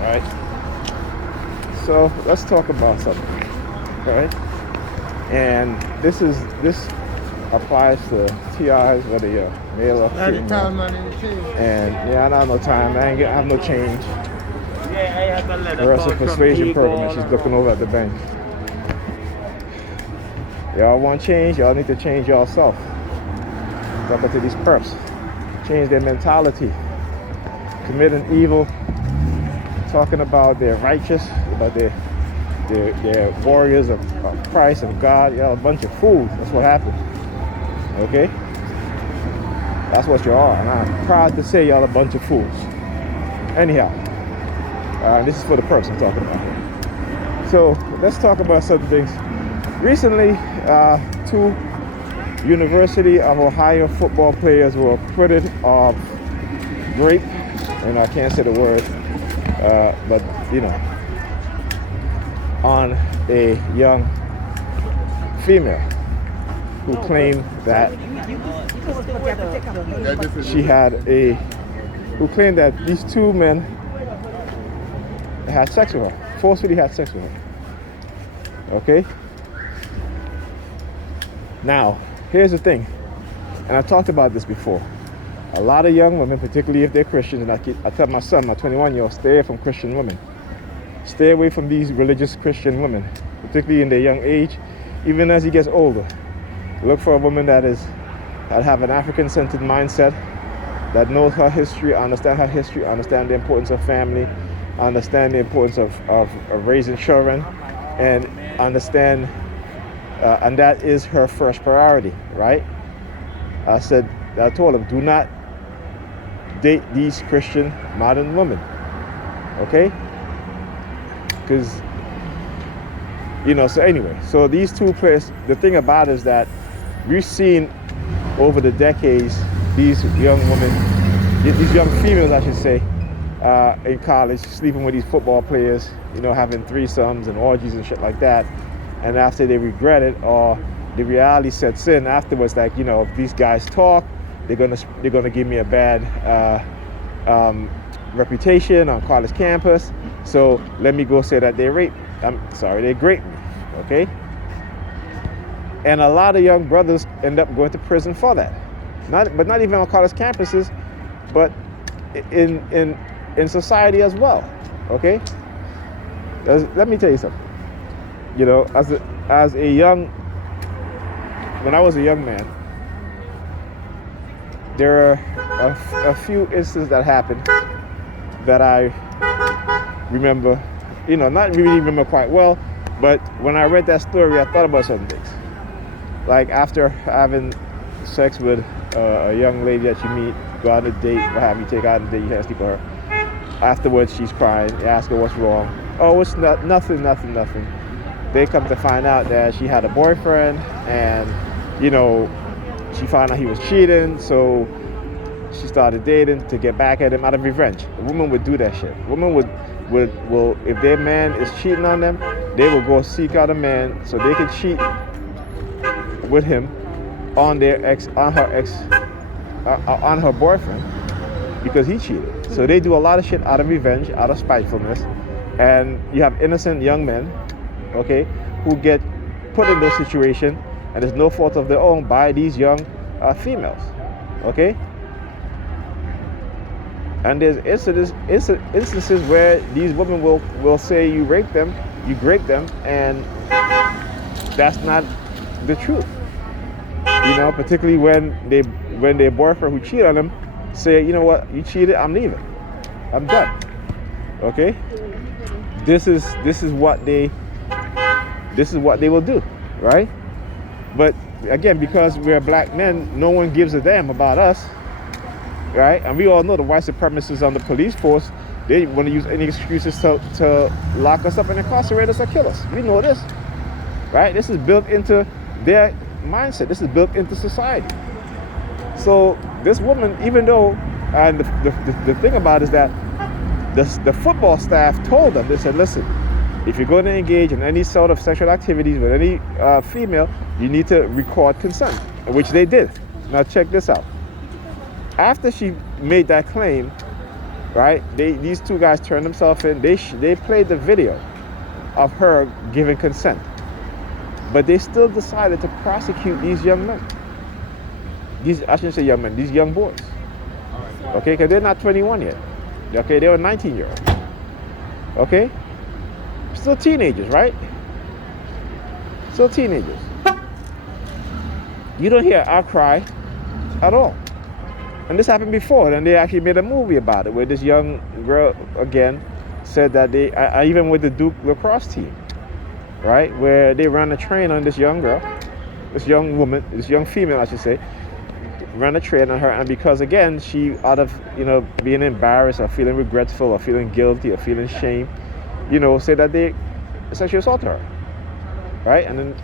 right? So let's talk about something, right? And this applies to TIs, whether you're male or female. And yeah, I don't have no time. I have no change. Coercive Persuasion Program, and she's looking over at the bank. Y'all want change? Y'all need to change yourself. Talking to these perps, change their mentality, committing evil, talking about they're righteous, about they're warriors of Christ and God. Y'all a bunch of fools. That's what happened. Okay? That's what you are, and I'm proud to say y'all a bunch of fools. Anyhow, this is for the person I'm talking about here. So let's talk about some things. Recently, 2 University of Ohio football players were acquitted of rape, and I can't say the word, but you know, on a young female who claimed that who claimed that these 2 men had sex with her, forcefully had sex with her. Okay? Now, here's the thing, and I talked about this before. A lot of young women, particularly if they're Christians, and I tell my son, my 21-year-old, stay away from Christian women. Stay away from these religious Christian women, particularly in their young age, even as he gets older. Look for a woman that have an African-centered mindset, that knows her history, understand the importance of family, understand the importance of raising children, and understand, and that is her first priority, right? I told him, do not date these Christian modern women, okay? Because, you know, so anyway, so these 2 players, the thing about it is that we've seen over the decades these young women, these young females, I should say, in college, sleeping with these football players, you know, having threesomes and orgies and shit like that. And after they regret it, or the reality sets in afterwards, like, you know, if these guys talk, they're gonna give me a bad reputation on college campus. So let me go say that they raped me. They raped me, okay? And a lot of young brothers end up going to prison for that. Not even on college campuses, but in society as well, okay? Let me tell you something. You know, when I was a young man, there are a few instances that happened that I remember, you know, not really remember quite well, but when I read that story, I thought about certain things. Like after having sex with a young lady that you meet, go on a date, what have you, take out on a date, you have to sleep with her. Afterwards, she's crying, you ask her what's wrong. Oh, it's nothing. They come to find out that she had a boyfriend, and, you know, she found out he was cheating, so she started dating to get back at him out of revenge. A woman would do that shit. A woman will, if their man is cheating on them, they will go seek out a man so they can cheat with him on her boyfriend because he cheated. So they do a lot of shit out of revenge, out of spitefulness, and you have innocent young men, okay, who get put in those situations, and there's no fault of their own by these young females, okay? And there's instances where these women will say you raped them, and that's not the truth. You know, particularly when their boyfriend who cheated on them say, you know what, you cheated, I'm leaving, I'm done. Okay? This is what they will do, right? But again, because we're black men, no one gives a damn about us, right? And we all know the white supremacists on the police force, they want to use any excuses to lock us up and incarcerate us or kill us. We know this, right? This is built into their mindset. This is built into society. So this woman, even though, and the thing about it is that the football staff told them, they said, listen, if you're going to engage in any sort of sexual activities with any female, you need to record consent, which they did. Now check this out. After she made that claim, right? These two guys turned themselves in. They played the video of her giving consent, but they still decided to prosecute these young men. I shouldn't say young men, these young boys. Okay, because they're not 21 yet. Okay, they were 19-year-olds. Okay, still teenagers, right? Still teenagers. You don't hear outcry at all. And this happened before, and they actually made a movie about it, where this young girl, again, said that even with the Duke lacrosse team, right, where they ran a train on this young girl, this young woman, this young female, I should say, ran a train on her, and because, again, she, out of, being embarrassed or feeling regretful or feeling guilty or feeling shame, said that they sexually assaulted her, right? And then,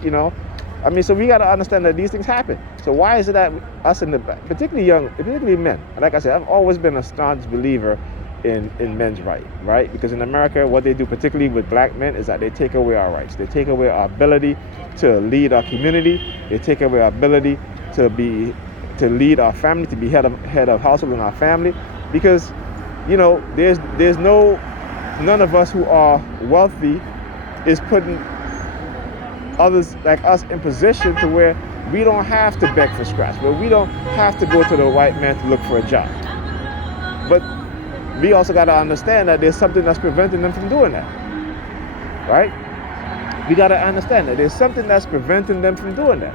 so we got to understand that these things happen. So why is it that us in the back, particularly men, like I said, I've always been a staunch believer in men's rights, right? Because in America, what they do, particularly with black men, is that they take away our rights. They take away our ability to lead our community. They take away our ability to lead our family, to be head of household in our family. Because, there's none of us who are wealthy is putting others like us in position to where we don't have to beg for scraps, where we don't have to go to the white man to look for a job. But we also got to understand that there's something that's preventing them from doing that, right? We got to understand that there's something that's preventing them from doing that.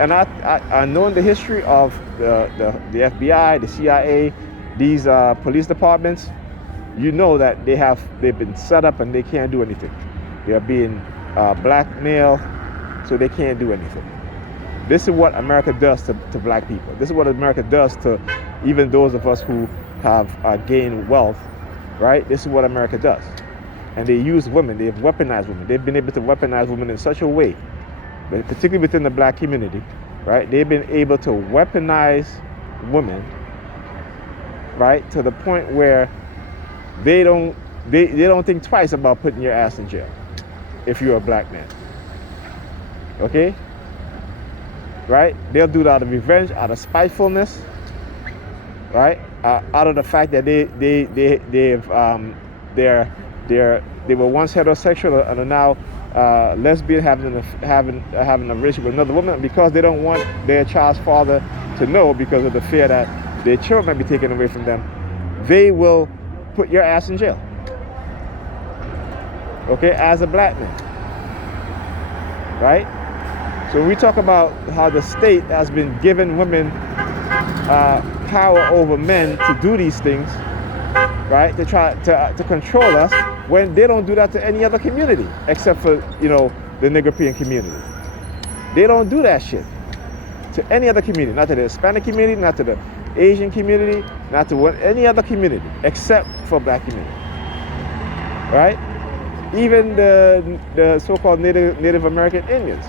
And I know in the history of the FBI, the CIA, these police departments, that they've been set up and they can't do anything. They are being blackmailed, so they can't do anything. This is what America does to black people. This is what America does to even those of us who have gained wealth, right? This is what America does. And they use women. They've weaponized women. They've been able to weaponize women in such a way, but particularly within the black community, right? They've been able to weaponize women, right, to the point where they don't think twice about putting your ass in jail if you're a black man. Okay? Right? They'll do that out of revenge, out of spitefulness, right? Out of the fact that they were once heterosexual and are now lesbian, having a relationship with another woman, because they don't want their child's father to know, because of the fear that their children might be taken away from them. They will put your ass in jail. Okay, as a black man, right? So when we talk about how the state has been giving women power over men to do these things, right? To try to control us, when they don't do that to any other community except for the Nigerian community. They don't do that shit to any other community, not to the Hispanic community, not to the Asian community, not to any other community except for black community, right? Even the so-called Native American Indians.